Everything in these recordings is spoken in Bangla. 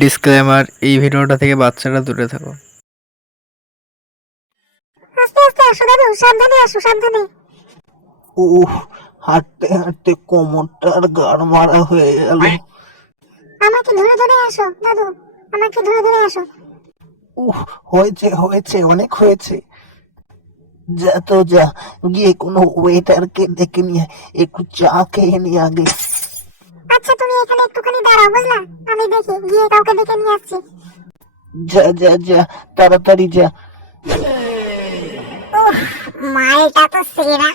ডিসক্লেমার, এই ভিডিওটা থেকে বাচ্চারা দূরে থাকো। আস্তে আস্তে আসো দাদু, সাবধানে আসো, সাবধানে। উফ, হাঁটতে হাঁটতে কোমরটা আর গাড় মারা হয়ে গেল। আমাকে ধরে ধরে আসো দাদু, আমাকে ধরে ধরে আসো। উফ, হয়েছে হয়েছে, অনেক হয়েছে। যা তো যা, গিয়ে কোনো ওয়েটারকে ডেকে নিয়ে একটু চা খেয়ে নি আগে। আচ্ছা তুমি এখানে একটুখানি দাঁড়াও, বুঝলা? আমি দেখি গিয়ে কাউকে ডেকে নিয়ে আসছি। যা যা যা, তাড়াতাড়ি যা। উফ, মালটা তো সেরা।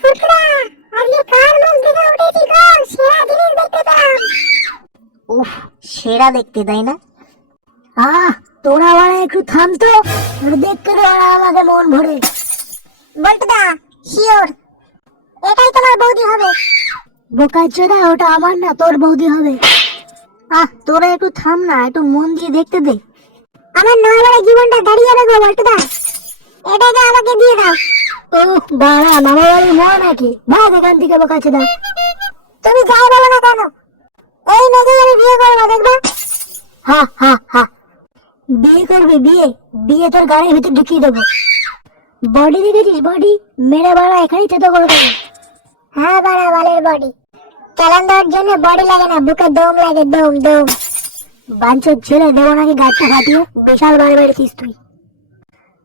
ফুটরা, আজকে কার মুখ দেখে উঠেছি গো, সেরা জিনিস দেখতে পেলাম। উফ, সেরা দেখতে, তাই না? তোরা ওরা একটু থাম তো, দেখতে দে ওরা আমাকে মন ভরে। বলটুদা, শিওর এটাই তোমার বৌদি হবে? বোকাচোদা, ওটা আমার না, তোর বৌদি হবে। তোরা একটু থাম না, একটু মন দিয়ে দেখতে দে। আমার নয়বারের জীবনটা দাঁড়িয়ে যাবে গো বলটুদা, এটাকে আমাকে দিয়ে দাও। ও বাড়া, মামা বাড়ির মা নাকি? ভাগ এখান থেকে বোকাচোদা। তুমি যাই বলো না কেন, এই মেয়েকে আমি বিয়ে করবো, দেখবা? হা হা হা, বিয়ে করবি? বিয়ে বিয়ে তোর গাড়ির ভিতর ঢুকিয়ে দেবো। বডি দেখেছিস? বডি মেরে বাড়া এখানেই থেতো করে দেবো। হ্যাঁ বাড়া, বালের বডি। চালান দেওয়ার জন্য বডি লাগে না, বুকে দম লাগে, দম দম। বাঞ্চোর ছেলে, দেবো নাকি গাড়টা ফাটিয়ে? বিশাল বাড়ি বেড়েছিস তুই।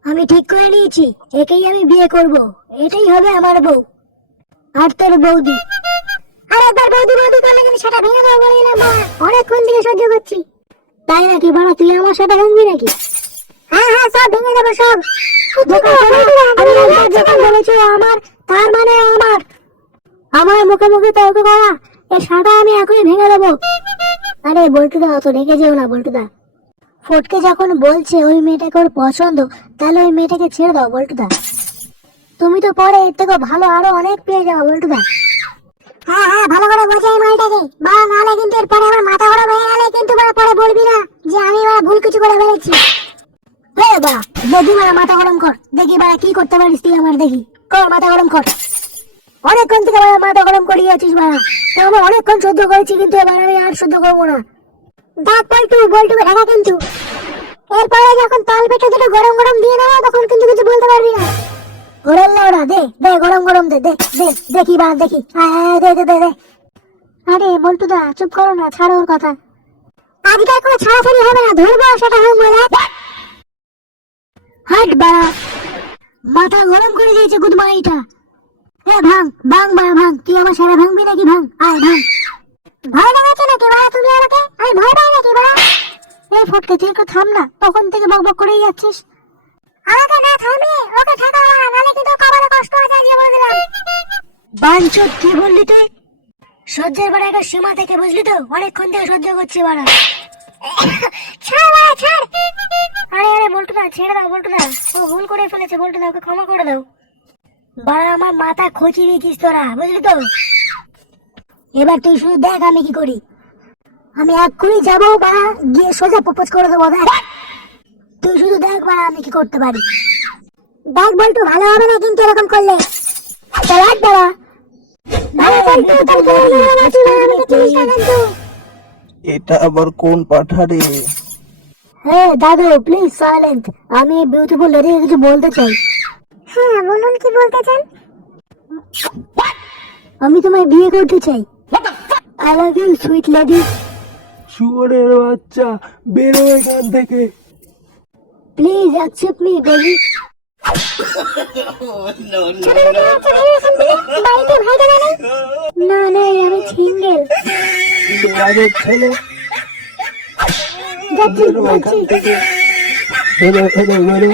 আমি ঠিক করে নিয়েছি, একেই আমি বিয়ে করব। এটাই হবে আমার বউ আর তোর বৌদি। আর একবার বৌদি বৌদি করলে কিন্তু সেটা ভেঙে দেবো বলে দিলাম বাবা, অনেকক্ষণ থেকে সহ্য করছি। তাই নাকি বাড়া? তুই আমার সাথে ভাঙবি নাকি? হ্যাঁ হ্যাঁ, সব ভেঙে দেবো সব। আমি একবার যখন বলেছি আমার, তার মানে আমার মুখে মুখে তর্ক করা, এই সাটা আমি এখনই ভেঙে দেবো। আরে বল্টুদা, অত রেখে যেও না বল্টুদা। ফটকে যখন বলছে ওই মেয়েটাকে ওর পছন্দ, তাহলে ওই মেয়েটাকে ছেড়ে দাও বল্টুদা। তুমি তো পরে এর থেকে ভালো আরো অনেক পেয়ে যাবো বল্টুদা। হ্যাঁ হ্যাঁ, ভালো করে বোঝাই মালটাকে বা, নাহলে কিন্তু এরপরে আমার মাথা গরম হয়ে গেলে কিন্তু পরে বলবি না যে আমি ভুল কিছু করে ফেলেছি। দেখি মাথা গরম কর, দেখি বাড়া কি করতে পারিস তুই আমার, দেখি কর মাথা গরম কর। অনেকক্ষণ থেকে বাড়া মাথা গরম করিয়ে আছিস বাড়া, তো আমি অনেকক্ষণ সহ্য করেছি, কিন্তু এবার আমি আর সহ্য করবো না। দেখ বল্টু, বল্টুকে ঢাকা কিন্তু, এরপরে যখন তল পেটে দুটো গরম গরম দিয়ে দেবো তখন কিন্তু কিছু বলতে পারবি না। ওরে ওরা দে দে, গরম গরম দে দে দে, দেখি বাড়া দেখি, দে দে দে দে। আরে বল্টুদা চুপ করো না, ছাড়ো ওর কথা। আজকে আর কোনো ছাড়াছাড়ি হবে না, ধরবো সেটা হোক বলে। হাট বাড়া, মাথা গরম করে দিয়েছে গুদমাইটা। ভাঙ ভাঙ বাড়া ভাঙ, তুই আমার সারা ভাঙবি নাকি? ভাঙ, আয় ভাঙ। ভয় লাগাচ্ছে নাকি বাড়া তুমি আমাকে? আমি ভয় পাই নাকি বাড়া? ফটকে, তুই একটু থাম না, তখন থেকে বক বক করেই যাচ্ছিস। আমাকে না থামিয়ে ওকে ঠেকা বাড়া, নাহলে কিন্তু কপালে কষ্ট আছে আজকে বলে দিলাম। বাঞ্চোদ, কি বললি তুই? সহ্যের বাড়া একটা সীমা থেকে, বুঝলি তো? অনেকক্ষণ থেকে সহ্য করছি বাড়া। ছাড় বাড়া, ছাড়। আরে আরে বল্টুদা, ছেড়ে দাও বল্টুদা, ও ভুল করে ফেলেছে বল্টুদা, ওকে ক্ষমা করে দাও। বাড়া আমার মাথা খচি দিয়েছিস তোরা, বুঝলি তো? এবার তুই শুধু দেখ আমি কি করি। আমি এক্ষুনি যাবো বাড়া, গিয়ে সোজা প্রপোজ করে দেবো। দেখ তুই শুধু দেখ বাড়া আমি কি করতে পারি। দেখ বল্টু, ভালো হবে না কিন্তু এরকম করলে। চালাক বাড়া। ভালো বল্টু, তোর কোনো বিয়ে না, তুই আমাকে চিনিস না কিন্তু। এটা আবার কোন পাঠারে? হ্যাঁ দাদু, প্লিজ সাইলেন্ট। আমি এই বিউটিফুল লেডিকে কিছু বলতে চাই। হ্যাঁ বলুন, কি বলতে চান? আমি তোমায় বিয়ে করতে চাই। I love you sweet lady. শুয়োরের বাচ্চা, বেরো এখান থেকে। Please accept me baby. বাড়িতে ভাই দাদা নেই? না না, আমি সিঙ্গেল। বেয়াদব ছেলে, যাচ্ছি বেরো এখান যাচ্ছি। থেকে। বেরো বেরো বেরো।